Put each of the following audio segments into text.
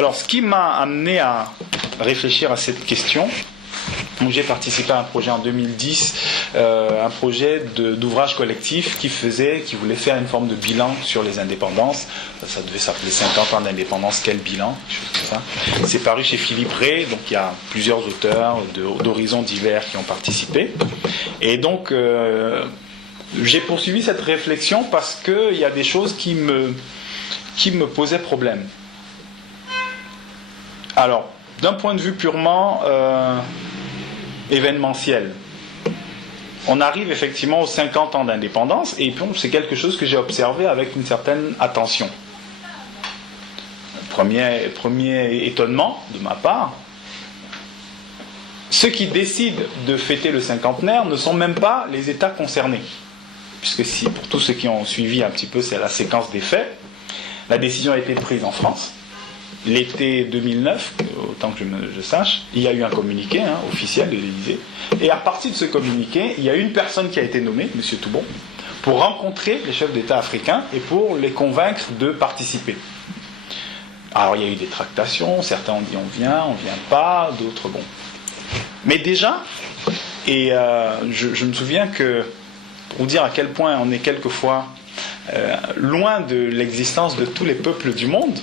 Alors, ce qui m'a amené à réfléchir à cette question, j'ai participé à un projet en 2010, un projet d'ouvrage collectif qui voulait faire une forme de bilan sur les indépendances. Ça devait s'appeler 50 ans d'indépendance, quel bilan, quelque chose comme ça. C'est paru chez Philippe Ray, donc il y a plusieurs auteurs d'horizons divers qui ont participé. Et donc, j'ai poursuivi cette réflexion parce qu'il y a des choses qui me posaient problème. Alors, d'un point de vue purement événementiel, on arrive effectivement aux 50 ans d'indépendance et puis c'est quelque chose que j'ai observé avec une certaine attention. Premier étonnement de ma part, ceux qui décident de fêter le cinquantenaire ne sont même pas les États concernés. Puisque si, pour tous ceux qui ont suivi un petit peu, c'est la séquence des faits, la décision a été prise en France. L'été 2009, autant que je sache, il y a eu un communiqué officiel de l'Élysée. Et à partir de ce communiqué, il y a une personne qui a été nommée, M. Toubon, pour rencontrer les chefs d'État africains et pour les convaincre de participer. Alors il y a eu des tractations, certains ont dit on vient pas, d'autres bon. Mais déjà, et je me souviens que, pour vous dire à quel point on est quelquefois loin de l'existence de tous les peuples du monde,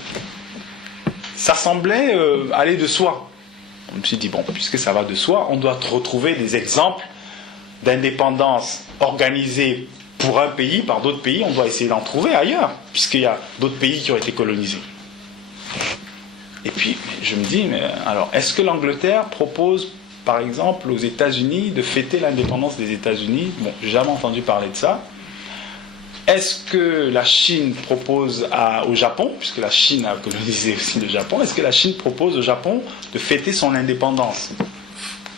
ça semblait aller de soi. Je me suis dit, bon, puisque ça va de soi, on doit retrouver des exemples d'indépendance organisée pour un pays, par d'autres pays, on doit essayer d'en trouver ailleurs, puisqu'il y a d'autres pays qui ont été colonisés. Et puis, je me dis, mais alors, est-ce que l'Angleterre propose, par exemple, aux États-Unis de fêter l'indépendance des États-Unis? Bon, j'ai jamais entendu parler de ça. Est-ce que la Chine propose au Japon, puisque la Chine a colonisé aussi le Japon, est-ce que la Chine propose au Japon de fêter son indépendance?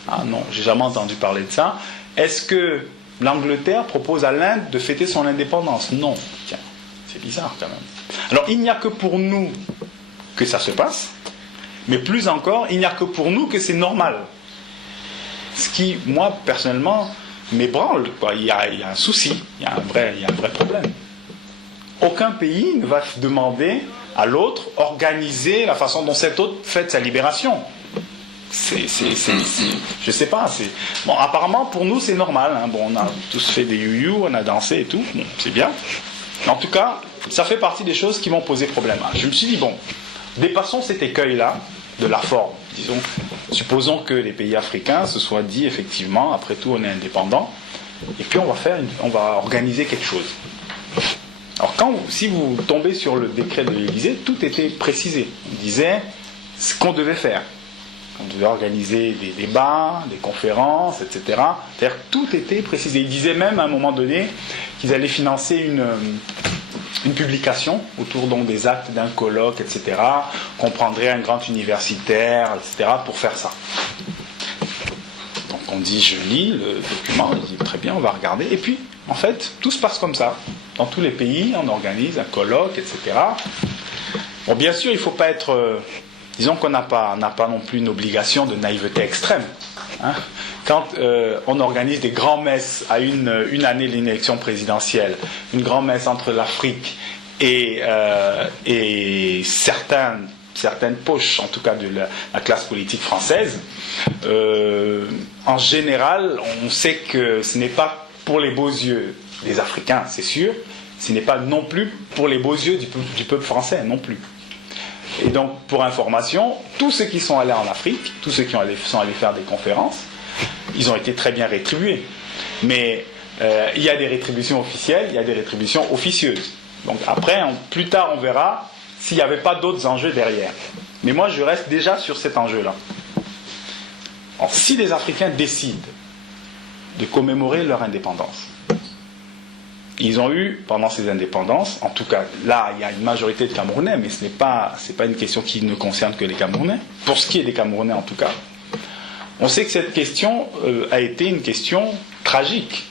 Ah non, j'ai jamais entendu parler de ça. Est-ce que l'Angleterre propose à l'Inde de fêter son indépendance? Non. Tiens, c'est bizarre quand même. Alors il n'y a que pour nous que ça se passe, mais plus encore, il n'y a que pour nous que c'est normal. Ce qui, moi, personnellement, m'ébranle, quoi. Il y a un souci, il y a un vrai problème. Aucun pays ne va demander à l'autre organiser la façon dont cet autre fête sa libération. Je sais pas. Bon, apparemment pour nous c'est normal. Bon, on a tous fait des you-you, on a dansé et tout. Bon, c'est bien. Mais en tout cas, ça fait partie des choses qui m'ont posé problème. Je me suis dit bon, dépassons cet écueil-là de la forme. Disons, supposons que les pays africains se soient dit effectivement, après tout on est indépendant, et puis on va organiser quelque chose. Alors si vous tombez sur le décret de l'Élysée, tout était précisé. On disait ce qu'on devait faire. On devait organiser des débats, des conférences, etc. C'est-à-dire que tout était précisé. Ils disaient même à un moment donné qu'ils allaient financer une publication autour des actes d'un colloque, etc., qu'on prendrait un grand universitaire, etc., pour faire ça. Donc on dit, je lis le document, il dit, très bien, on va regarder. Et puis, en fait, tout se passe comme ça. Dans tous les pays, on organise un colloque, etc. Bon, bien sûr, il ne faut pas être... disons qu'on n'a pas non plus une obligation de naïveté extrême. Quand on organise des grands-messes à une année de l'élection présidentielle, une grand-messe entre l'Afrique et certaines poches, en tout cas de la classe politique française, en général, on sait que ce n'est pas pour les beaux yeux des Africains, c'est sûr, ce n'est pas non plus pour les beaux yeux du peuple français, non plus. Et donc, pour information, tous ceux qui sont allés en Afrique, tous ceux qui sont allés faire des conférences, ils ont été très bien rétribués. Mais il y a des rétributions officielles, il y a des rétributions officieuses. Donc après, plus tard, on verra s'il n'y avait pas d'autres enjeux derrière. Mais moi, je reste déjà sur cet enjeu-là. Alors, si les Africains décident de commémorer leur indépendance, ils ont eu, pendant ces indépendances, en tout cas, là, il y a une majorité de Camerounais, mais ce n'est pas une question qui ne concerne que les Camerounais. Pour ce qui est des Camerounais, en tout cas, on sait que cette question a été une question tragique.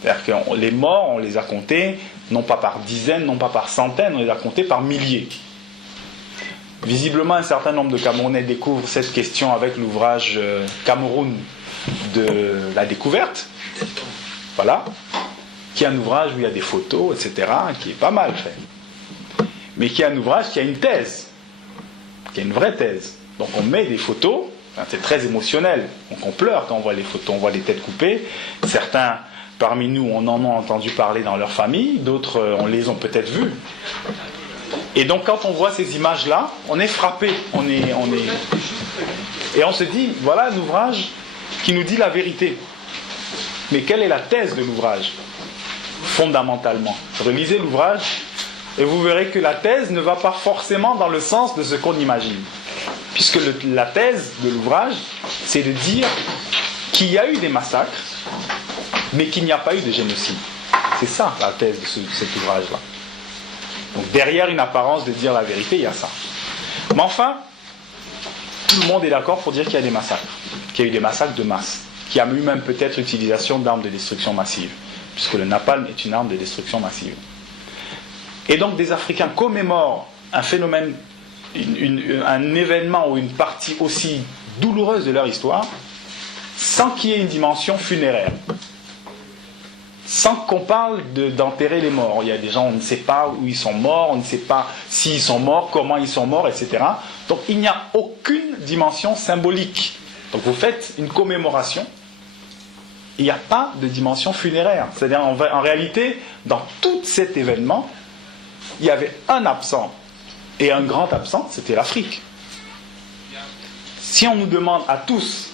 C'est-à-dire que les morts, on les a comptés, non pas par dizaines, non pas par centaines, on les a comptés par milliers. Visiblement, un certain nombre de Camerounais découvrent cette question avec l'ouvrage Cameroun de la découverte. Voilà. Qui est un ouvrage où il y a des photos, etc., qui est pas mal fait. Mais qui est un ouvrage qui a une thèse. qu'il y a une vraie thèse. Donc on met des photos, c'est très émotionnel, donc on pleure quand on voit les photos, on voit les têtes coupées. Certains parmi nous, on en a entendu parler dans leur famille, d'autres, on les ont peut-être vus. Et donc quand on voit ces images-là, on est frappé, et on se dit, voilà un ouvrage qui nous dit la vérité. Mais quelle est la thèse de l'ouvrage ? Fondamentalement. Relisez l'ouvrage et vous verrez que la thèse ne va pas forcément dans le sens de ce qu'on imagine. Puisque la thèse de l'ouvrage, c'est de dire qu'il y a eu des massacres, mais qu'il n'y a pas eu de génocide. C'est ça la thèse de cet ouvrage-là. Donc derrière une apparence de dire la vérité, il y a ça. Mais enfin, tout le monde est d'accord pour dire qu'il y a des massacres, qu'il y a eu des massacres de masse, qu'il y a eu même peut-être utilisation d'armes de destruction massive, puisque le napalm est une arme de destruction massive. Et donc des Africains commémorent un phénomène, un événement ou une partie aussi douloureuse de leur histoire, sans qu'il y ait une dimension funéraire. Sans qu'on parle d'enterrer les morts. Il y a des gens, on ne sait pas où ils sont morts, on ne sait pas s'ils sont morts, comment ils sont morts, etc. Donc il n'y a aucune dimension symbolique. Donc vous faites une commémoration, il n'y a pas de dimension funéraire. C'est-à-dire en réalité, dans tout cet événement, il y avait un absent. Et un grand absent, c'était l'Afrique. Si on nous demande à tous,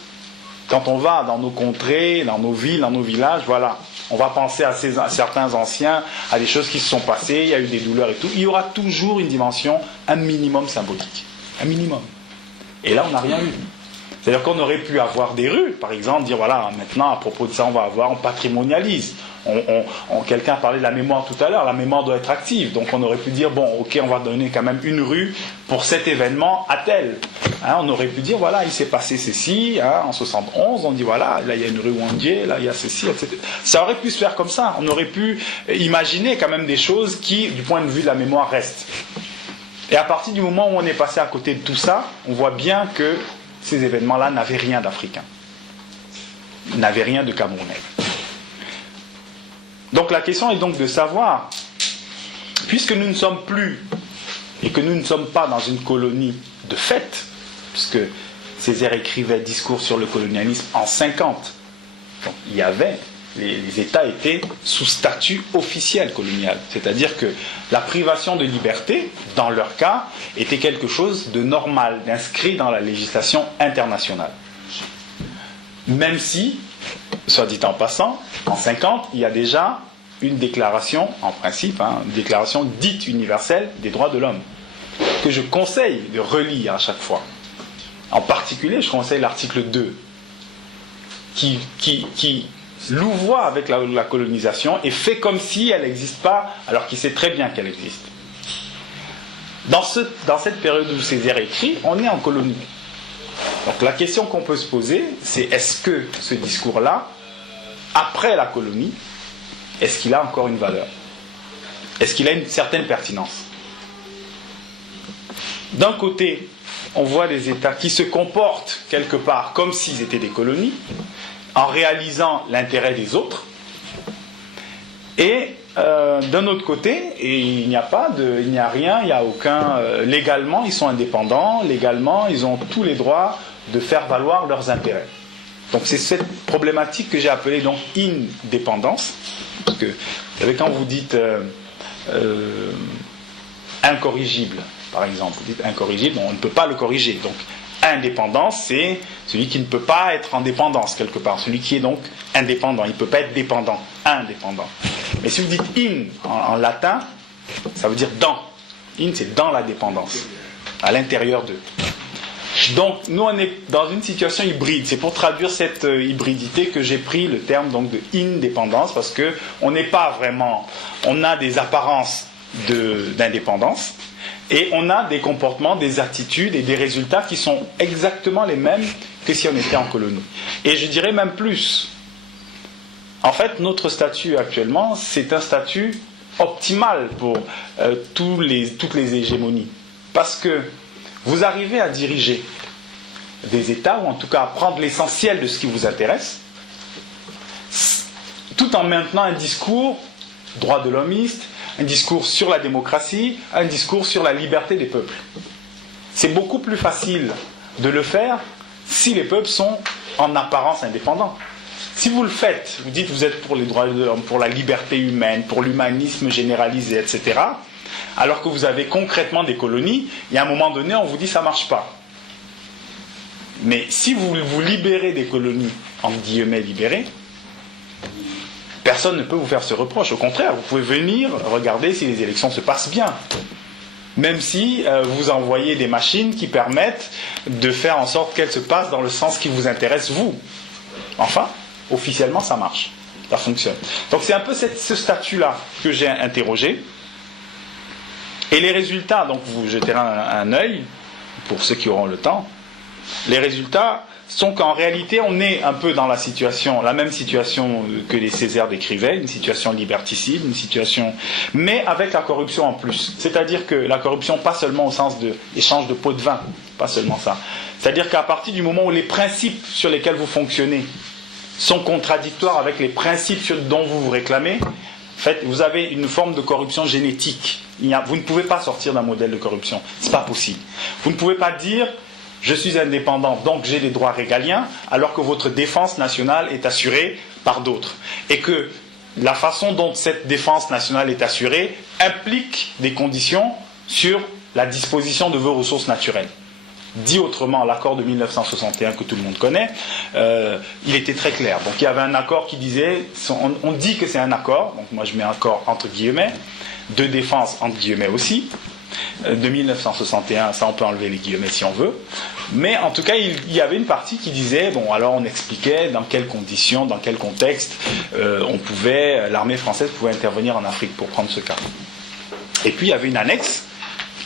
quand on va dans nos contrées, dans nos villes, dans nos villages, voilà, on va penser à certains anciens, à des choses qui se sont passées, il y a eu des douleurs et tout. Il y aura toujours une dimension, un minimum symbolique. Un minimum. Et là, on n'a rien eu. C'est-à-dire qu'on aurait pu avoir des rues, par exemple, dire voilà, maintenant, à propos de ça, on patrimonialise. Quelqu'un parlait de la mémoire tout à l'heure, la mémoire doit être active. Donc on aurait pu dire, bon, ok, on va donner quand même une rue pour cet événement à tel. On aurait pu dire, voilà, il s'est passé ceci, en 71, on dit, voilà, là il y a une rue Wandier, là il y a ceci, etc. Ça aurait pu se faire comme ça. On aurait pu imaginer quand même des choses qui, du point de vue de la mémoire, restent. Et à partir du moment où on est passé à côté de tout ça, on voit bien que ces événements-là n'avaient rien d'africain, n'avaient rien de camerounais. Donc la question est donc de savoir, puisque nous ne sommes plus, et que nous ne sommes pas dans une colonie de fait, puisque Césaire écrivait Discours sur le colonialisme en 50, donc il y avait, les États étaient sous statut officiel colonial, c'est-à-dire que la privation de liberté, dans leur cas, était quelque chose de normal, d'inscrit dans la législation internationale. Même si, soit dit en passant, en 50, il y a déjà une déclaration, en principe, une déclaration dite universelle des droits de l'homme, que je conseille de relire à chaque fois. En particulier, je conseille l'article 2, qui louvoie avec la colonisation et fait comme si elle n'existe pas, alors qu'il sait très bien qu'elle existe. Dans cette période où Césaire écrit, on est en colonie. Donc la question qu'on peut se poser, c'est est-ce que ce discours-là, après la colonie, est-ce qu'il a encore une valeur ? Est-ce qu'il a une certaine pertinence ? D'un côté, on voit des États qui se comportent quelque part comme s'ils étaient des colonies, en réalisant l'intérêt des autres, et d'un autre côté, il n'y a rien, il n'y a aucun... légalement, ils sont indépendants, légalement, ils ont tous les droits de faire valoir leurs intérêts. Donc c'est cette problématique que j'ai appelée donc indépendance, parce que, vous savez, quand vous dites incorrigible, par exemple, vous dites incorrigible, on ne peut pas le corriger, donc indépendance, c'est celui qui ne peut pas être en dépendance quelque part, celui qui est donc indépendant, il ne peut pas être dépendant, indépendant. Mais si vous dites in en latin, ça veut dire dans. In, c'est dans la dépendance, à l'intérieur d'eux. Donc nous on est dans une situation hybride, c'est pour traduire cette hybridité que j'ai pris le terme donc de indépendance, parce que on n'est pas vraiment, on a des apparences d'indépendance, et on a des comportements, des attitudes et des résultats qui sont exactement les mêmes que si on était en colonie. Et je dirais même plus. En fait, notre statut actuellement, c'est un statut optimal pour toutes les hégémonies. Parce que vous arrivez à diriger des États, ou en tout cas à prendre l'essentiel de ce qui vous intéresse, tout en maintenant un discours droit de l'hommiste, un discours sur la démocratie, un discours sur la liberté des peuples. C'est beaucoup plus facile de le faire si les peuples sont en apparence indépendants. Si vous le faites, vous dites que vous êtes pour les droits de l'homme, pour la liberté humaine, pour l'humanisme généralisé, etc., alors que vous avez concrètement des colonies, il y a un moment donné, on vous dit que ça ne marche pas. Mais si vous vous libérez des colonies, entre guillemets libérées, personne ne peut vous faire ce reproche. Au contraire, vous pouvez venir regarder si les élections se passent bien. Même si vous envoyez des machines qui permettent de faire en sorte qu'elles se passent dans le sens qui vous intéresse, vous. Enfin, officiellement, ça marche. Ça fonctionne. Donc c'est un peu ce statut-là que j'ai interrogé. Et les résultats, donc vous jeterez un œil, pour ceux qui auront le temps, les résultats sont qu'en réalité, on est un peu dans la même situation que les Césaires décrivaient, une situation liberticide, une situation, mais avec la corruption en plus. C'est-à-dire que la corruption, pas seulement au sens de échange de pots de vin, pas seulement ça. C'est-à-dire qu'à partir du moment où les principes sur lesquels vous fonctionnez sont contradictoires avec les principes dont vous vous réclamez, en fait, vous avez une forme de corruption génétique. Vous ne pouvez pas sortir d'un modèle de corruption. Ce n'est pas possible. Vous ne pouvez pas dire je suis indépendant, donc j'ai des droits régaliens, alors que votre défense nationale est assurée par d'autres. Et que la façon dont cette défense nationale est assurée implique des conditions sur la disposition de vos ressources naturelles. Dit autrement, l'accord de 1961 que tout le monde connaît, il était très clair. Donc il y avait un accord qui disait, on dit que c'est un accord, donc moi je mets accord entre guillemets, de défense entre guillemets aussi, de 1961, ça on peut enlever les guillemets si on veut, mais en tout cas il y avait une partie qui disait, bon alors on expliquait dans quelles conditions, dans quel contexte l'armée française pouvait intervenir en Afrique pour prendre ce cas. Et puis il y avait une annexe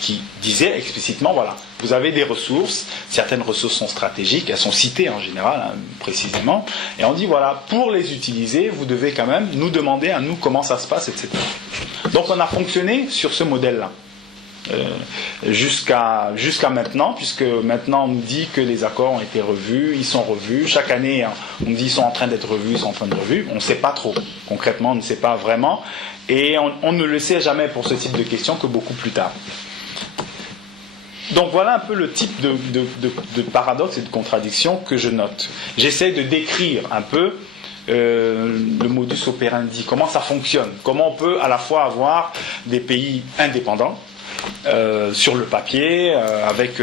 qui disait explicitement, voilà, vous avez des ressources, certaines ressources sont stratégiques, elles sont citées en général, précisément, et on dit, voilà, pour les utiliser, vous devez quand même nous demander à nous comment ça se passe, etc. Donc on a fonctionné sur ce modèle-là. Jusqu'à maintenant, puisque maintenant on nous dit que les accords ont été revus, ils sont revus, chaque année on nous dit ils sont en train d'être revus, ils sont en train d'être revus, on ne sait pas trop, concrètement on ne sait pas vraiment, et on ne le sait jamais pour ce type de questions que beaucoup plus tard. Donc voilà un peu le type de paradoxe et de contradiction que je note. J'essaie de décrire un peu le modus operandi, comment ça fonctionne, comment on peut à la fois avoir des pays indépendants, sur le papier, avec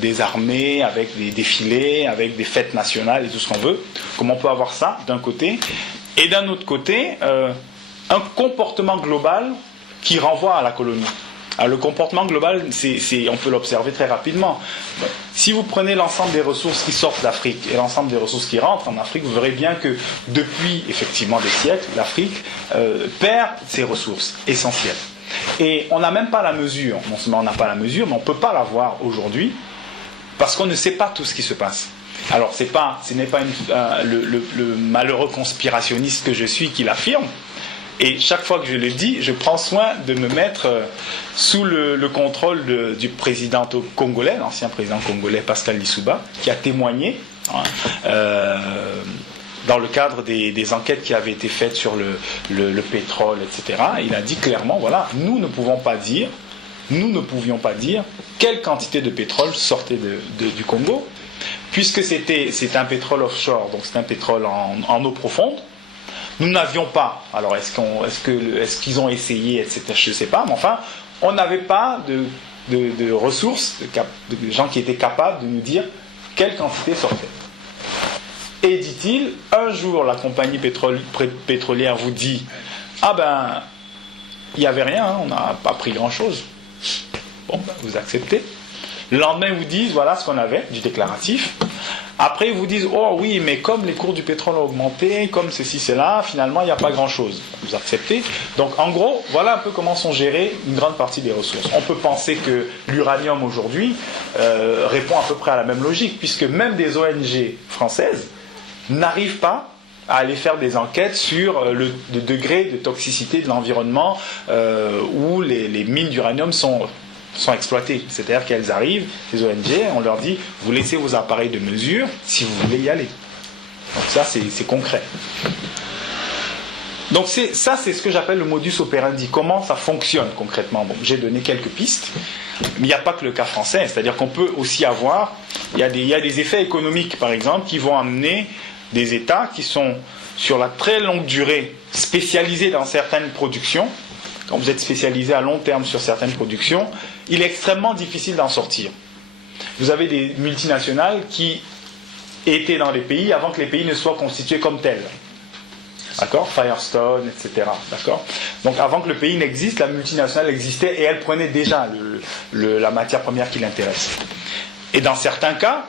des armées, avec des défilés, avec des fêtes nationales et tout ce qu'on veut. Comment on peut avoir ça d'un côté, et d'un autre côté un comportement global qui renvoie à la colonie. Alors, le comportement global, on peut l'observer très rapidement. Si vous prenez l'ensemble des ressources qui sortent d'Afrique et l'ensemble des ressources qui rentrent en Afrique, vous verrez bien que depuis effectivement des siècles, l'Afrique perd ses ressources essentielles. Et on n'a même pas la mesure, non seulement on n'a pas la mesure, mais on ne peut pas l'avoir aujourd'hui, parce qu'on ne sait pas tout ce qui se passe. Alors ce n'est pas le malheureux conspirationniste que je suis qui l'affirme, et chaque fois que je le dis, je prends soin de me mettre sous le contrôle du président congolais, l'ancien président congolais Pascal Lissouba, qui a témoigné dans le cadre des enquêtes qui avaient été faites sur le pétrole, etc. Il a dit clairement, voilà, nous ne pouvions pas dire quelle quantité de pétrole sortait du Congo, puisque c'est un pétrole offshore, donc c'est un pétrole en eau profonde. Nous n'avions pas, alors est-ce qu'ils ont essayé, etc., je ne sais pas, mais enfin, on n'avait pas de ressources, de gens qui étaient capables de nous dire quelle quantité sortait. Et dit-il, un jour la compagnie pétrolière vous dit, ah ben, il n'y avait rien, on n'a pas pris grand-chose. Bon, ben, vous acceptez. Le lendemain, ils vous disent, voilà ce qu'on avait, du déclaratif. Après, ils vous disent, oh oui, mais comme les cours du pétrole ont augmenté, comme ceci, cela, finalement, il n'y a pas grand-chose. Vous acceptez. Donc, en gros, voilà un peu comment sont gérées une grande partie des ressources. On peut penser que l'uranium, aujourd'hui, répond à peu près à la même logique, puisque même des ONG françaises n'arrivent pas à aller faire des enquêtes sur le degré de toxicité de l'environnement où les mines d'uranium sont exploitées. C'est-à-dire qu'elles arrivent, les ONG, on leur dit, vous laissez vos appareils de mesure si vous voulez y aller. Donc ça, c'est concret. Donc c'est ce que j'appelle le modus operandi. Comment ça fonctionne concrètement. Bon, j'ai donné quelques pistes. Mais il n'y a pas que le cas français, c'est-à-dire qu'on peut aussi avoir, il y a des effets économiques par exemple qui vont amener des États qui sont sur la très longue durée spécialisés dans certaines productions. Quand vous êtes spécialisé à long terme sur certaines productions, il est extrêmement difficile d'en sortir. Vous avez des multinationales qui étaient dans les pays avant que les pays ne soient constitués comme tels. D'accord ? Firestone, etc. D'accord ? Donc avant que le pays n'existe, la multinationale existait et elle prenait déjà la matière première qui l'intéresse. Et dans certains cas,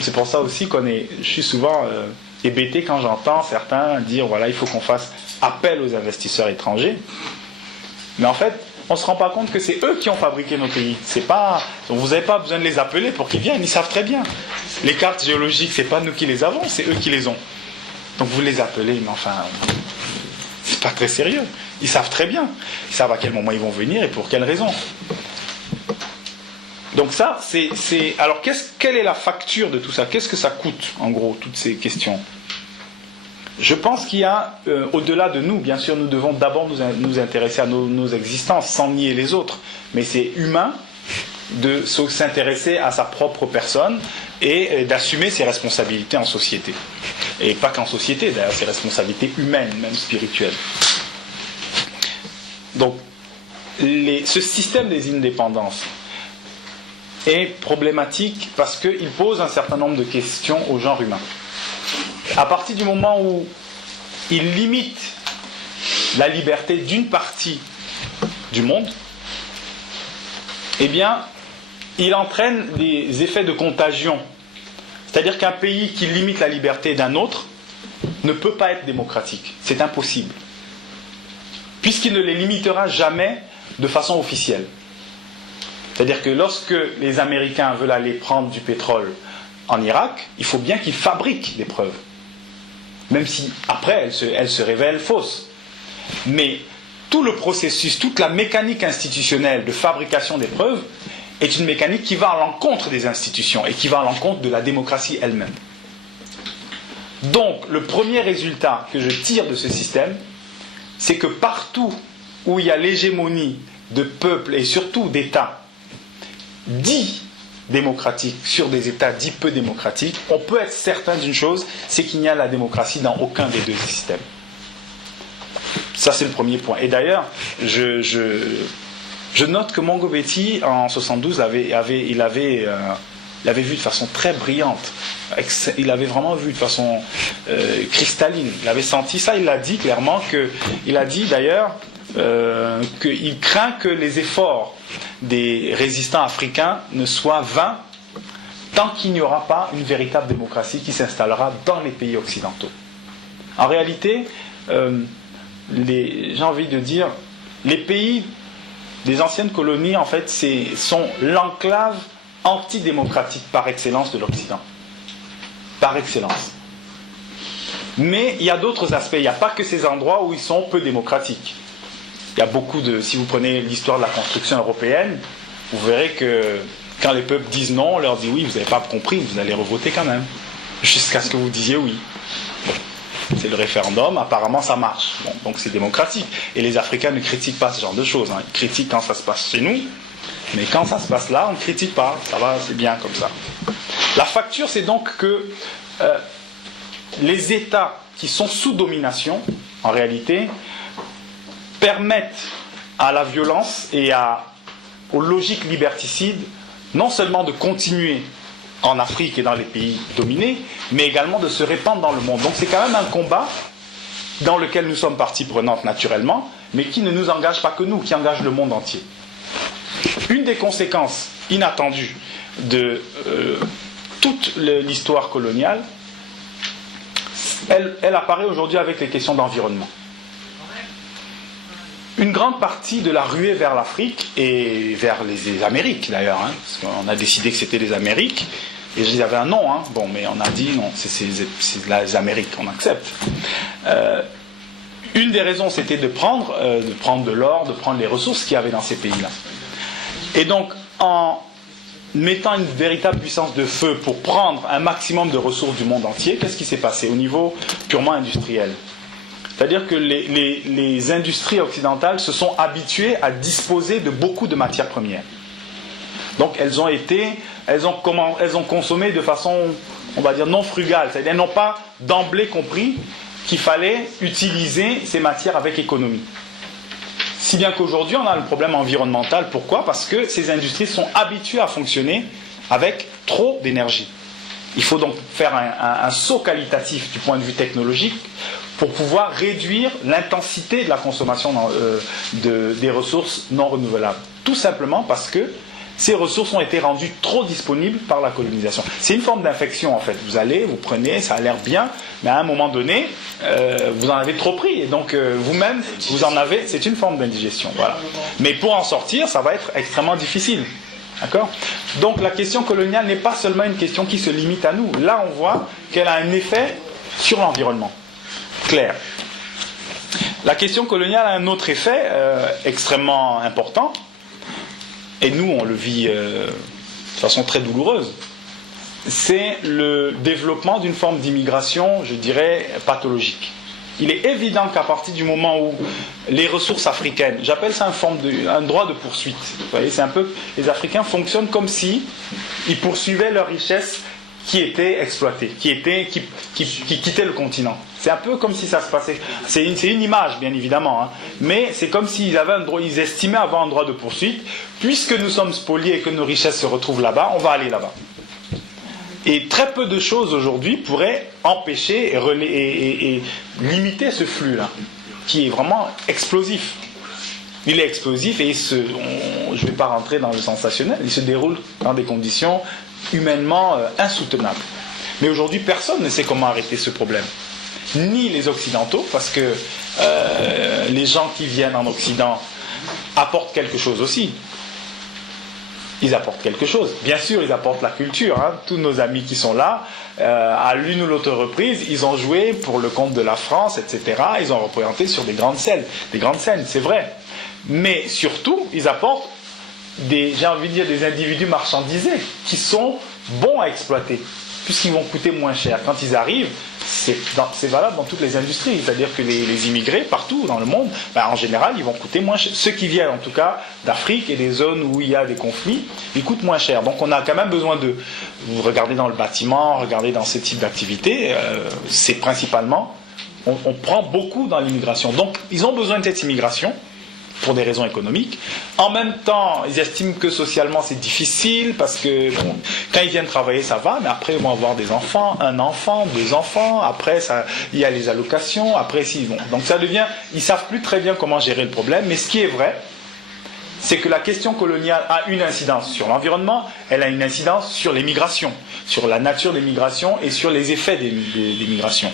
c'est pour ça aussi je suis souvent hébété quand j'entends certains dire voilà, il faut qu'on fasse appel aux investisseurs étrangers. Mais en fait, on ne se rend pas compte que c'est eux qui ont fabriqué nos pays. Vous n'avez pas besoin de les appeler pour qu'ils viennent, ils savent très bien. Les cartes géologiques, ce n'est pas nous qui les avons, c'est eux qui les ont. Donc vous les appelez, mais enfin, c'est pas très sérieux. Ils savent très bien. Ils savent à quel moment ils vont venir et pour quelle raison. Donc ça, alors quelle est la facture de tout ça ? Qu'est-ce que ça coûte, en gros, toutes ces questions ? Je pense qu'il y a, au-delà de nous, bien sûr, nous devons d'abord nous intéresser à nos existences, sans nier les autres. Mais c'est humain de s'intéresser à sa propre personne et d'assumer ses responsabilités en société. Et pas qu'en société, d'ailleurs, ses responsabilités humaines, même spirituelles. Donc, ce système des indépendances est problématique parce qu'il pose un certain nombre de questions au genre humain. À partir du moment où il limite la liberté d'une partie du monde, eh bien, il entraîne des effets de contagion. C'est-à-dire qu'un pays qui limite la liberté d'un autre ne peut pas être démocratique. C'est impossible. Puisqu'il ne les limitera jamais de façon officielle. C'est-à-dire que lorsque les Américains veulent aller prendre du pétrole en Irak, il faut bien qu'ils fabriquent des preuves. Même si, après, elles se révèlent fausses. Mais tout le processus, toute la mécanique institutionnelle de fabrication des preuves est une mécanique qui va à l'encontre des institutions et qui va à l'encontre de la démocratie elle-même. Donc, le premier résultat que je tire de ce système, c'est que partout où il y a l'hégémonie de peuples et surtout d'États dits démocratiques sur des États dits peu démocratiques, on peut être certain d'une chose, c'est qu'il n'y a la démocratie dans aucun des deux systèmes. Ça, c'est le premier point. Et d'ailleurs, je note que Mongobetti, en 72, il avait vu de façon très brillante. Il avait vraiment vu de façon cristalline. Il avait senti ça, il l'a dit clairement. Il a dit d'ailleurs qu'il craint que les efforts des résistants africains ne soient vains tant qu'il n'y aura pas une véritable démocratie qui s'installera dans les pays occidentaux. En réalité, j'ai envie de dire, les pays des anciennes colonies, en fait, sont l'enclave antidémocratique par excellence de l'Occident. Par excellence. Mais il y a d'autres aspects. Il n'y a pas que ces endroits où ils sont peu démocratiques. Il y a beaucoup si vous prenez l'histoire de la construction européenne, vous verrez que quand les peuples disent non, on leur dit oui, vous n'avez pas compris, vous allez revoter quand même. Jusqu'à ce que vous disiez oui. C'est le référendum, apparemment ça marche. Bon, donc c'est démocratique. Et les Africains ne critiquent pas ce genre de choses. Ils critiquent quand ça se passe chez nous, mais quand ça se passe là, on ne critique pas. Ça va, c'est bien comme ça. La facture, c'est donc que les États qui sont sous domination, en réalité, permettent à la violence et aux logiques liberticides non seulement de continuer en Afrique et dans les pays dominés, mais également de se répandre dans le monde. Donc c'est quand même un combat dans lequel nous sommes partie prenante naturellement, mais qui ne nous engage pas que nous, qui engage le monde entier. Une des conséquences inattendues de toute l'histoire coloniale, elle apparaît aujourd'hui avec les questions d'environnement. Une grande partie de la ruée vers l'Afrique et vers les Amériques d'ailleurs, parce qu'on a décidé que c'était les Amériques, et ils avaient un nom, bon, mais on a dit non, c'est les Amériques, on accepte. Une des raisons, c'était de prendre de l'or, de prendre les ressources qu'il y avait dans ces pays-là. Et donc, en mettant une véritable puissance de feu pour prendre un maximum de ressources du monde entier, qu'est-ce qui s'est passé au niveau purement industriel ? C'est-à-dire que les industries occidentales se sont habituées à disposer de beaucoup de matières premières. Donc elles ont consommé de façon, on va dire, non frugale. C'est-à-dire qu'elles n'ont pas d'emblée compris qu'il fallait utiliser ces matières avec économie. Si bien qu'aujourd'hui, on a le problème environnemental. Pourquoi ? Parce que ces industries sont habituées à fonctionner avec trop d'énergie. Il faut donc faire un saut qualitatif du point de vue technologique pour pouvoir réduire l'intensité de la consommation des ressources non renouvelables. Tout simplement parce que ces ressources ont été rendues trop disponibles par la colonisation. C'est une forme d'infection en fait. Vous prenez, ça a l'air bien, mais à un moment donné, vous en avez trop pris. Et donc vous-même, vous en avez, c'est une forme d'indigestion. Voilà. Mais pour en sortir, ça va être extrêmement difficile. D'accord ? Donc la question coloniale n'est pas seulement une question qui se limite à nous. Là, on voit qu'elle a un effet sur l'environnement. Clair. La question coloniale a un autre effet extrêmement important. Et nous, on le vit de façon très douloureuse. C'est le développement d'une forme d'immigration, je dirais, pathologique. Il est évident qu'à partir du moment où les ressources africaines, j'appelle ça un droit de poursuite. Vous voyez, c'est un peu, les Africains fonctionnent comme si ils poursuivaient leurs richesses qui étaient exploitées, qui quittaient le continent. C'est un peu comme si ça se passait. C'est une image, bien évidemment, hein. Mais c'est comme s'ils ils estimaient avoir un droit de poursuite. Puisque nous sommes spoliés et que nos richesses se retrouvent là-bas, on va aller là-bas. Et très peu de choses aujourd'hui pourraient empêcher et limiter ce flux-là, qui est vraiment explosif. Il est explosif et je ne vais pas rentrer dans le sensationnel, il se déroule dans des conditions humainement insoutenables. Mais aujourd'hui, personne ne sait comment arrêter ce problème. Ni les Occidentaux, parce que les gens qui viennent en Occident apportent quelque chose aussi. Ils apportent quelque chose. Bien sûr, ils apportent la culture. Hein. Tous nos amis qui sont là, à l'une ou l'autre reprise, ils ont joué pour le compte de la France, etc. Ils ont représenté sur des grandes scènes, c'est vrai. Mais surtout, ils apportent j'ai envie de dire, des individus marchandisés qui sont bons à exploiter, puisqu'ils vont coûter moins cher. Quand ils arrivent, c'est valable dans toutes les industries. C'est-à-dire que les immigrés, partout dans le monde, en général, ils vont coûter moins cher. Ceux qui viennent, en tout cas, d'Afrique et des zones où il y a des conflits, ils coûtent moins cher. Donc on a quand même besoin vous regardez dans le bâtiment, regardez dans ce type d'activité, c'est principalement, on prend beaucoup dans l'immigration. Donc ils ont besoin de cette immigration, pour des raisons économiques. En même temps, ils estiment que socialement c'est difficile parce que quand ils viennent travailler ça va, mais après ils vont avoir des enfants, un enfant, 2 enfants, après il y a les allocations, après s'ils vont. Donc ça devient, ils savent plus très bien comment gérer le problème, mais ce qui est vrai, c'est que la question coloniale a une incidence sur l'environnement, elle a une incidence sur les migrations, sur la nature des migrations et sur les effets des migrations.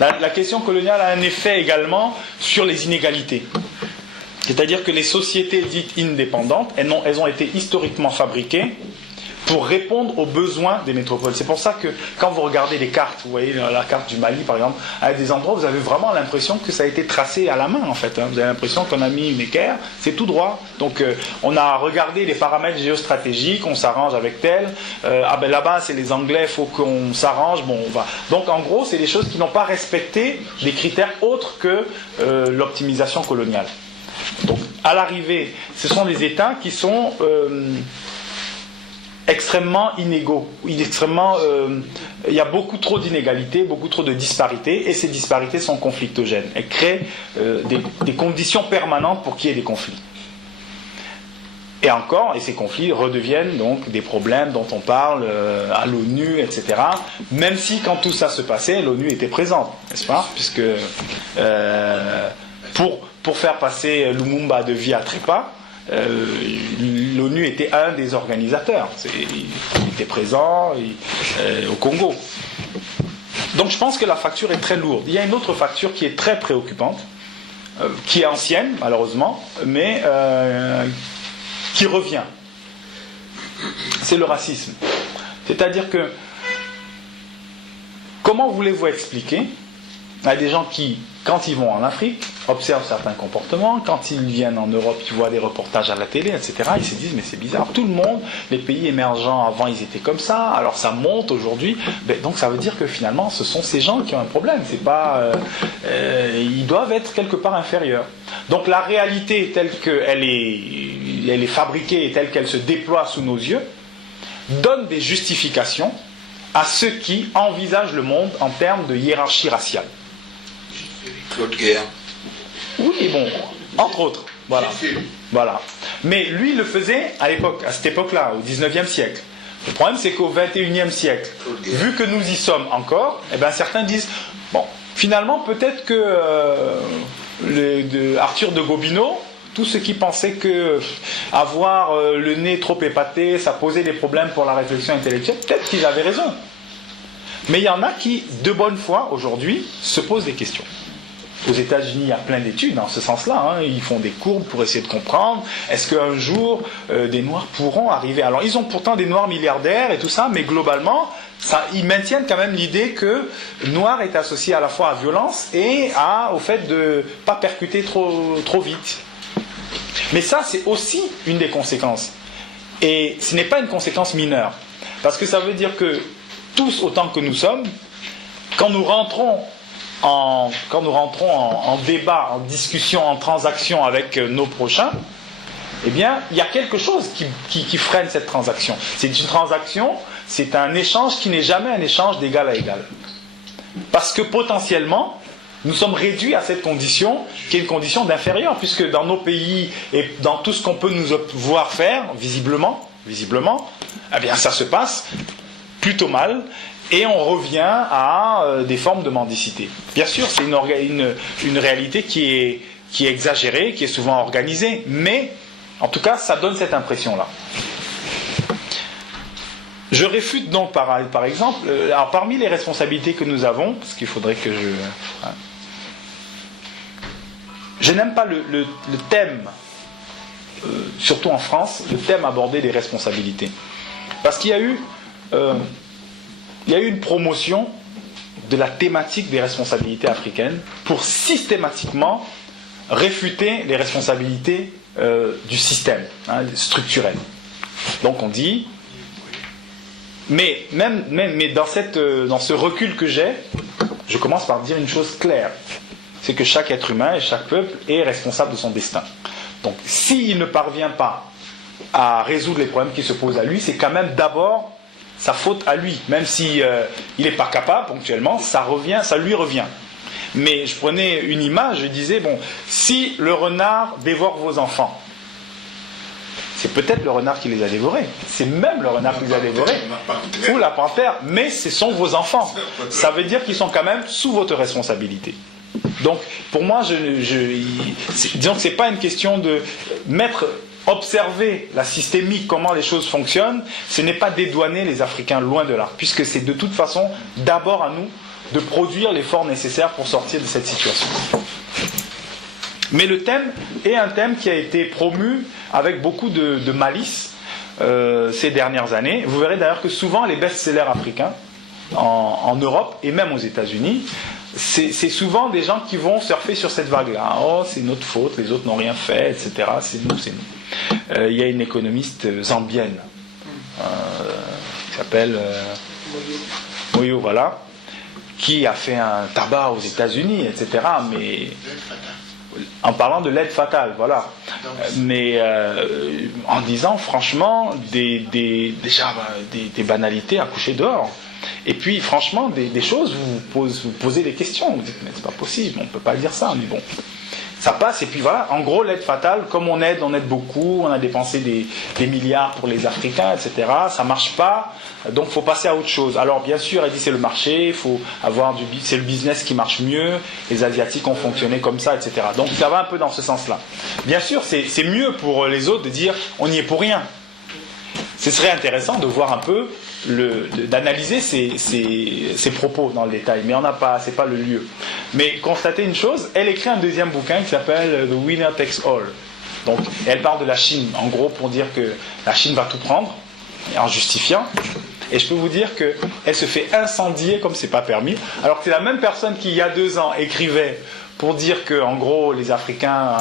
La question coloniale a un effet également sur les inégalités. C'est-à-dire que les sociétés dites indépendantes, elles ont été historiquement fabriquées pour répondre aux besoins des métropoles. C'est pour ça que quand vous regardez les cartes, vous voyez la carte du Mali par exemple, à des endroits vous avez vraiment l'impression que ça a été tracé à la main en fait. Vous avez l'impression qu'on a mis une équerre, c'est tout droit. Donc on a regardé les paramètres géostratégiques, on s'arrange avec tel. Là-bas c'est les Anglais, il faut qu'on s'arrange. Bon, on va. Donc en gros c'est des choses qui n'ont pas respecté des critères autres que l'optimisation coloniale. Donc à l'arrivée, ce sont des États qui sont extrêmement inégaux. Il y a beaucoup trop d'inégalités, beaucoup trop de disparités, et ces disparités sont conflictogènes. Elles créent des conditions permanentes pour qu'il y ait des conflits. Et ces conflits redeviennent donc des problèmes dont on parle à l'ONU, etc. Même si quand tout ça se passait, l'ONU était présente, n'est-ce pas ? Puisque pour faire passer Lumumba de vie à trépas, l'ONU était un des organisateurs. Il était présent au Congo. Donc je pense que la facture est très lourde. Il y a une autre facture qui est très préoccupante, qui est ancienne malheureusement, mais qui revient. C'est le racisme. C'est-à-dire que comment voulez-vous expliquer à des gens qui, quand ils vont en Afrique, observent certains comportements, quand ils viennent en Europe, ils voient des reportages à la télé, etc., ils se disent, mais c'est bizarre, tout le monde, les pays émergents, avant ils étaient comme ça, alors ça monte aujourd'hui, donc ça veut dire que finalement, ce sont ces gens qui ont un problème, c'est pas, ils doivent être quelque part inférieurs. Donc la réalité telle qu'elle est elle est fabriquée et telle qu'elle se déploie sous nos yeux, donne des justifications à ceux qui envisagent le monde en termes de hiérarchie raciale. Claude Guéant. Oui, bon, entre autres. Voilà. Mais lui, il le faisait à cette époque-là, au 19e siècle. Le problème, c'est qu'au 21e siècle, vu que nous y sommes encore, eh ben, certains disent, bon, finalement, peut-être que Arthur de Gobineau, tous ceux qui pensaient que avoir le nez trop épaté, ça posait des problèmes pour la réflexion intellectuelle, peut-être qu'ils avaient raison. Mais il y en a qui, de bonne foi, aujourd'hui, se posent des questions. Aux États-Unis, il y a plein d'études dans ce sens-là. Ils font des courbes pour essayer de comprendre. Est-ce qu'un jour, des Noirs pourront arriver... Alors, ils ont pourtant des Noirs milliardaires et tout ça, mais globalement, ils maintiennent quand même l'idée que Noir est associé à la fois à violence et au fait de ne pas percuter trop vite. Mais ça, c'est aussi une des conséquences. Et ce n'est pas une conséquence mineure. Parce que ça veut dire que tous, autant que nous sommes, quand nous rentrons en débat, en discussion, en transaction avec nos prochains, eh bien, il y a quelque chose qui freine cette transaction. C'est une transaction, c'est un échange qui n'est jamais un échange d'égal à égal. Parce que potentiellement, nous sommes réduits à cette condition, qui est une condition d'inférieur, puisque dans nos pays et dans tout ce qu'on peut nous voir faire, visiblement, eh bien, ça se passe plutôt mal. Et on revient à des formes de mendicité. Bien sûr, c'est une réalité qui est exagérée, qui est souvent organisée, mais en tout cas, ça donne cette impression-là. Je réfute donc par exemple, alors parmi les responsabilités que nous avons, parce qu'il faudrait que je n'aime pas le thème, surtout en France, le thème abordé des responsabilités. Parce qu'il y a eu une promotion de la thématique des responsabilités africaines pour systématiquement réfuter les responsabilités du système structurel. Donc on dit, mais dans ce recul que j'ai, je commence par dire une chose claire, c'est que chaque être humain et chaque peuple est responsable de son destin. Donc s'il ne parvient pas à résoudre les problèmes qui se posent à lui, c'est quand même d'abord sa faute à lui, même si il n'est pas capable ponctuellement, ça lui revient. Mais je prenais une image, je disais, bon, si le renard dévore vos enfants, c'est peut-être le renard qui les a dévorés, c'est même le renard qui les a dévorés, ou la panthère, mais ce sont vos enfants. Ça veut dire qu'ils sont quand même sous votre responsabilité. Donc, pour moi, disons que ce n'est pas une question de observer la systémique, comment les choses fonctionnent, ce n'est pas dédouaner les Africains, loin de là, puisque c'est de toute façon d'abord à nous de produire l'effort nécessaire pour sortir de cette situation. Mais le thème est un thème qui a été promu avec beaucoup de malice ces dernières années. Vous verrez d'ailleurs que souvent les best-sellers africains en Europe et même aux États-Unis, c'est souvent des gens qui vont surfer sur cette vague-là. Oh, c'est notre faute, les autres n'ont rien fait, etc. C'est nous. Il y a une économiste zambienne qui s'appelle Moyo, voilà, qui a fait un tabac aux États-Unis, etc. Mais en parlant de l'aide fatale, voilà. Mais en disant franchement des banalités à coucher dehors. Et puis franchement des choses, vous posez des questions, vous dites mais c'est pas possible, on peut pas dire ça, mais bon. Ça passe, et puis voilà, en gros l'aide fatale, comme on aide beaucoup, on a dépensé des milliards pour les Africains, etc. Ça marche pas, donc il faut passer à autre chose. Alors bien sûr, elle dit c'est le marché, c'est le business qui marche mieux, les Asiatiques ont fonctionné comme ça, etc. Donc ça va un peu dans ce sens-là. Bien sûr, c'est mieux pour les autres de dire on n'y est pour rien. Ce serait intéressant de voir un peu, d'analyser ces propos dans le détail, mais c'est pas le lieu. Mais constatez une chose, elle écrit un deuxième bouquin qui s'appelle The Winner Takes All. Donc, elle parle de la Chine, en gros, pour dire que la Chine va tout prendre, en justifiant. Et je peux vous dire qu'elle se fait incendier comme c'est pas permis, alors que c'est la même personne qui, il y a 2 ans, écrivait pour dire que, en gros, les Africains,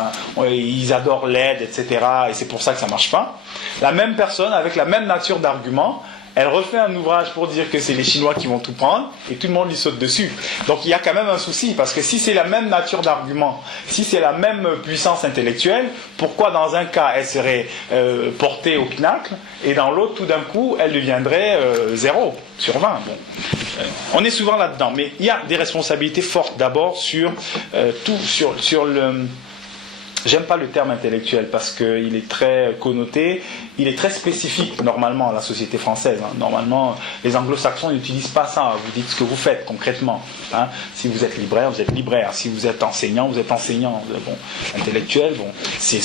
ils adorent l'aide, etc., et c'est pour ça que ça marche pas. La même personne, avec la même nature d'argument, elle refait un ouvrage pour dire que c'est les Chinois qui vont tout prendre, et tout le monde lui saute dessus. Donc il y a quand même un souci, parce que si c'est la même nature d'argument, si c'est la même puissance intellectuelle, pourquoi dans un cas elle serait portée au pinacle, et dans l'autre, tout d'un coup, elle deviendrait 0 sur 20. Bon. On est souvent là-dedans, mais il y a des responsabilités fortes d'abord sur sur le... J'aime pas le terme intellectuel parce qu'il est très connoté, il est très spécifique normalement à la société française. Hein. Normalement, les anglo-saxons n'utilisent pas ça. Vous dites ce que vous faites concrètement. Hein. Si vous êtes libraire, vous êtes libraire. Si vous êtes enseignant, vous êtes enseignant. Bon, intellectuel, bon, c'est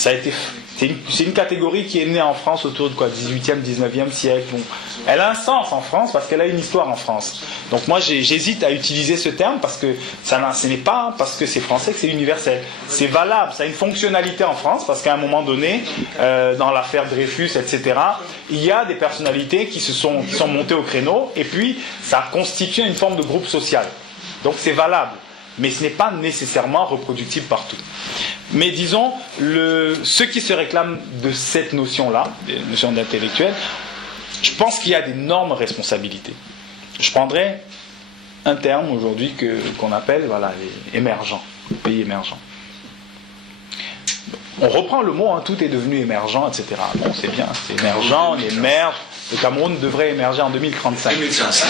une catégorie qui est née en France autour de quoi, 18e, 19e siècle. Bon, elle a un sens en France parce qu'elle a une histoire en France. Donc moi, j'hésite à utiliser ce terme parce que ce n'est pas parce que c'est français que c'est universel. C'est valable, ça a une fonctionnalité en France parce qu'à un moment donné, dans l'affaire Dreyfus, etc., il y a des personnalités qui sont montées au créneau et puis ça a constitué une forme de groupe social. Donc c'est valable, mais ce n'est pas nécessairement reproductible partout. Mais disons, ceux qui se réclament de cette notion-là, des notions d'intellectuel, je pense qu'il y a d'énormes responsabilités. Je prendrais un terme aujourd'hui qu'on appelle les émergents, les pays émergents. On reprend le mot, hein, tout est devenu émergent, etc. Bon, c'est bien, c'est émergent, on émerge. Le Cameroun devrait émerger en 2035. 2035.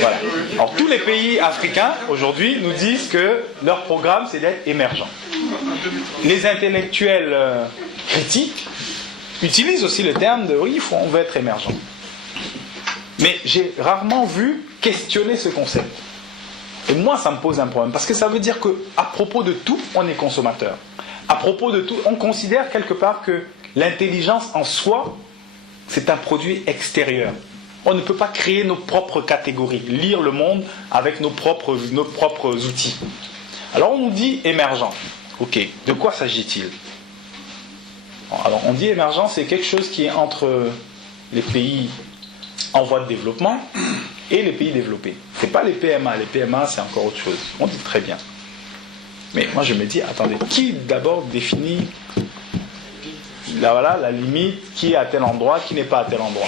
Voilà. Alors tous les pays africains aujourd'hui nous disent que leur programme c'est d'être émergent. Les intellectuels critiques utilisent aussi le terme de oui, on veut être émergent. Mais j'ai rarement vu questionner ce concept. Et moi, ça me pose un problème. Parce que ça veut dire qu'à propos de tout, on est consommateur. À propos de tout, on considère quelque part que l'intelligence en soi, c'est un produit extérieur. On ne peut pas créer nos propres catégories, lire le monde avec nos propres outils. Alors on nous dit émergent. Ok, de quoi s'agit-il ? Alors on dit émergent, c'est quelque chose qui est entre les pays en voie de développement et les pays développés. Ce n'est pas les PMA. Les PMA, c'est encore autre chose. On dit très bien. Mais moi, je me dis, attendez, qui d'abord définit la limite, qui est à tel endroit, qui n'est pas à tel endroit ?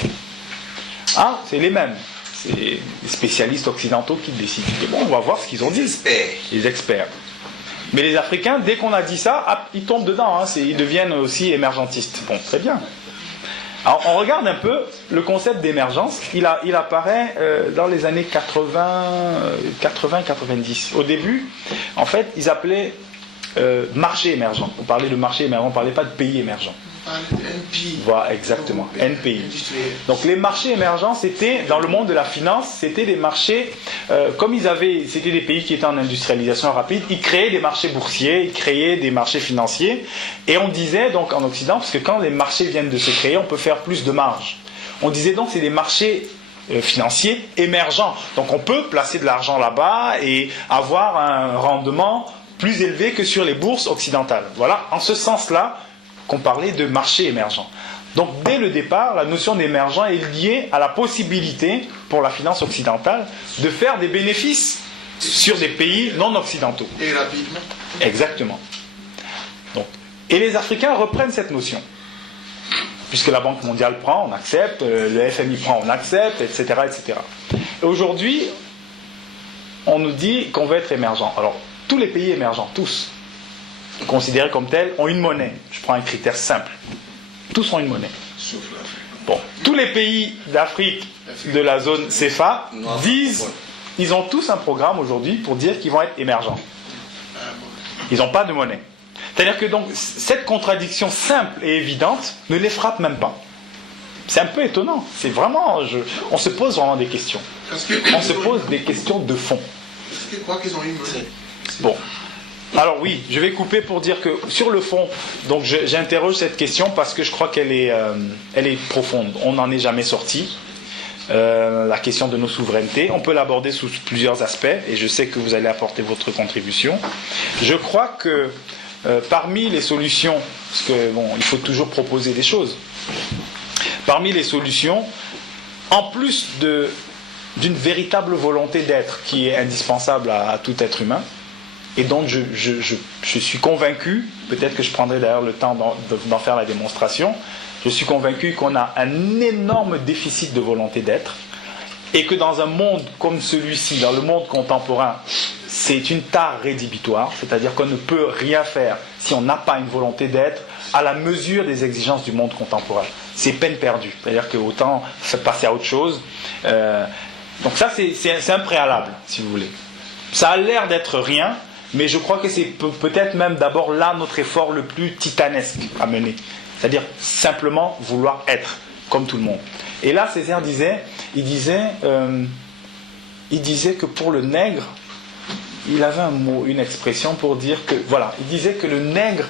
Ah, c'est les mêmes. C'est les spécialistes occidentaux qui décident. Et bon, on va voir ce qu'ils ont dit. Les experts. Mais les Africains, dès qu'on a dit ça, ils tombent dedans. Hein, ils deviennent aussi émergentistes. Bon, très bien. Alors, on regarde un peu le concept d'émergence. Il apparaît dans les années 80-90. Au début, en fait, ils appelaient marché émergent. On parlait de marché émergent, on ne parlait pas de pays émergent. NPI. Voilà, exactement, NPI. Donc les marchés émergents, c'était, dans le monde de la finance, c'était des marchés, c'était des pays qui étaient en industrialisation rapide, ils créaient des marchés boursiers, ils créaient des marchés financiers, et on disait donc en Occident, parce que quand les marchés viennent de se créer, on peut faire plus de marge. On disait donc c'est des marchés financiers émergents. Donc on peut placer de l'argent là-bas et avoir un rendement plus élevé que sur les bourses occidentales. Voilà, en ce sens-là, qu'on parlait de marché émergent. Donc dès le départ, la notion d'émergent est liée à la possibilité pour la finance occidentale de faire des bénéfices sur des pays non occidentaux. Et rapidement. Exactement. Donc, et les Africains reprennent cette notion. Puisque la Banque mondiale prend, on accepte, le FMI prend, on accepte, etc. etc. Et aujourd'hui, on nous dit qu'on veut être émergent. Alors, tous les pays émergents, tous, considérés comme tels, ont une monnaie. Je prends un critère simple. Tous ont une monnaie. Sauf l'Afrique. Bon, tous les pays d'Afrique de la zone CFA disent, ils ont tous un programme aujourd'hui pour dire qu'ils vont être émergents. Ils n'ont pas de monnaie. C'est-à-dire que donc cette contradiction simple et évidente ne les frappe même pas. C'est un peu étonnant. C'est vraiment, on se pose vraiment des questions. On se pose des questions de fond. Est-ce qu'ils croient qu'ils ont une monnaie ? Bon. Alors oui, je vais couper pour dire que sur le fond, donc j'interroge cette question parce que je crois qu'elle est profonde. On n'en est jamais sorti. La question de nos souverainetés, on peut l'aborder sous plusieurs aspects et je sais que vous allez apporter votre contribution. Je crois que parmi les solutions, parce que bon, il faut toujours proposer des choses. Parmi les solutions, en plus d'une véritable volonté d'être qui est indispensable à tout être humain, et donc je suis convaincu, peut-être que je prendrai d'ailleurs le temps d'en faire la démonstration, Je suis convaincu qu'on a un énorme déficit de volonté d'être et que dans un monde comme celui-ci, dans le monde contemporain, c'est une tare rédhibitoire, c'est-à-dire qu'on ne peut rien faire si on n'a pas une volonté d'être à la mesure des exigences du monde contemporain. C'est peine perdue, c'est-à-dire qu'autant se passer à autre chose. Donc ça, c'est un préalable, si vous voulez. Ça a l'air d'être rien, mais je crois que c'est peut-être même d'abord là notre effort le plus titanesque à mener. C'est-à-dire simplement vouloir être comme tout le monde. Et là, Césaire disait que pour le nègre, il avait un mot, une expression pour dire que, voilà, il disait que le nègre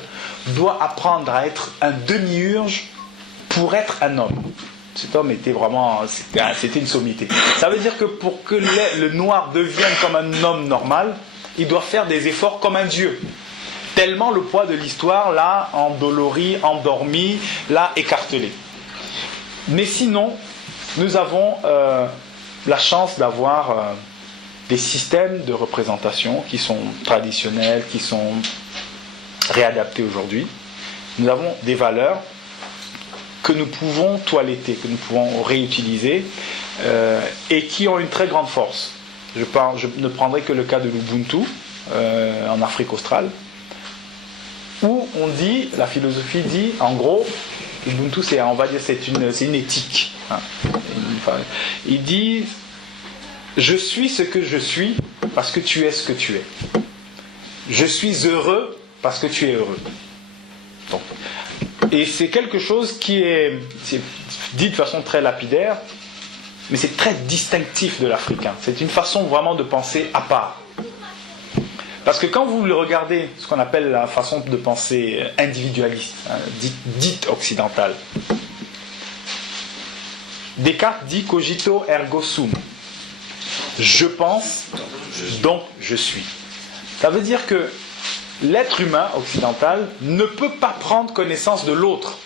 doit apprendre à être un demi-urge pour être un homme. Cet homme était vraiment, c'était une sommité. Ça veut dire que pour que le noir devienne comme un homme normal, il doit faire des efforts comme un dieu. Tellement le poids de l'histoire l'a endolori, endormi, l'a écartelé. Mais sinon, nous avons la chance d'avoir des systèmes de représentation qui sont traditionnels, qui sont réadaptés aujourd'hui. Nous avons des valeurs que nous pouvons toiletter, que nous pouvons réutiliser et qui ont une très grande force. Je ne prendrai que le cas de l'Ubuntu en Afrique australe, où on dit, la philosophie dit, en gros, l'Ubuntu, on va dire, c'est une éthique. Hein. Il dit, je suis ce que je suis parce que tu es ce que tu es. Je suis heureux parce que tu es heureux. Donc, et c'est quelque chose qui est dit de façon très lapidaire, mais c'est très distinctif de l'Africain. C'est une façon vraiment de penser à part. Parce que quand vous le regardez, ce qu'on appelle la façon de penser individualiste, hein, dite occidentale, Descartes dit cogito ergo sum. Je pense, donc je suis. Ça veut dire que l'être humain occidental ne peut pas prendre connaissance de l'autre.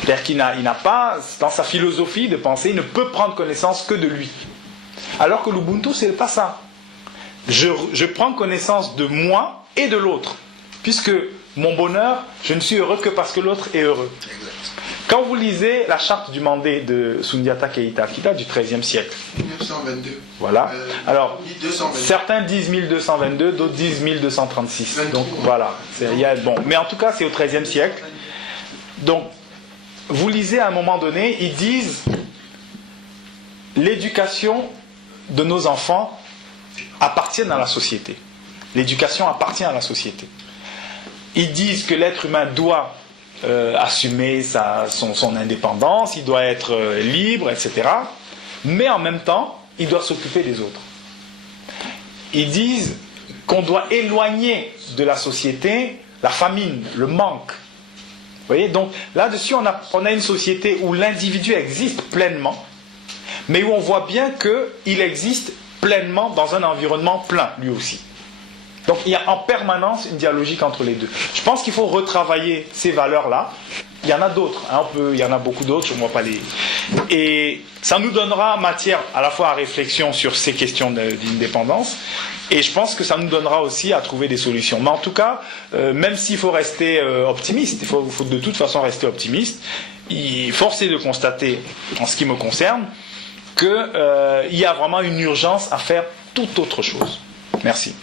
C'est-à-dire qu'il n'a pas, dans sa philosophie de pensée, il ne peut prendre connaissance que de lui. Alors que l'Ubuntu, c'est pas ça. Je prends connaissance de moi et de l'autre. Puisque mon bonheur, je ne suis heureux que parce que l'autre est heureux. Quand vous lisez la charte du Mandé de Sundiata Keita, qui date du XIIIe siècle. 1922. Voilà. Alors, 1222. certains disent 1222, d'autres disent 1236. 23. Donc voilà. Bon. Mais en tout cas, c'est au XIIIe siècle. Donc, vous lisez à un moment donné, ils disent l'éducation de nos enfants appartient à la société. L'éducation appartient à la société. Ils disent que l'être humain doit assumer son indépendance, il doit être libre, etc. Mais en même temps, il doit s'occuper des autres. Ils disent qu'on doit éloigner de la société la famine, le manque. Vous voyez, donc là-dessus, on a une société où l'individu existe pleinement, mais où on voit bien qu'il existe pleinement dans un environnement plein, lui aussi. Donc il y a en permanence une dialogique entre les deux. Je pense qu'il faut retravailler ces valeurs-là. Il y en a d'autres, hein, il y en a beaucoup d'autres, je ne vois pas les... Et ça nous donnera matière à la fois à réflexion sur ces questions d'indépendance, et je pense que ça nous donnera aussi à trouver des solutions. Mais en tout cas, même s'il faut rester optimiste, il faut de toute façon rester optimiste, force est de constater, en ce qui me concerne, qu'il y a vraiment une urgence à faire toute autre chose. Merci.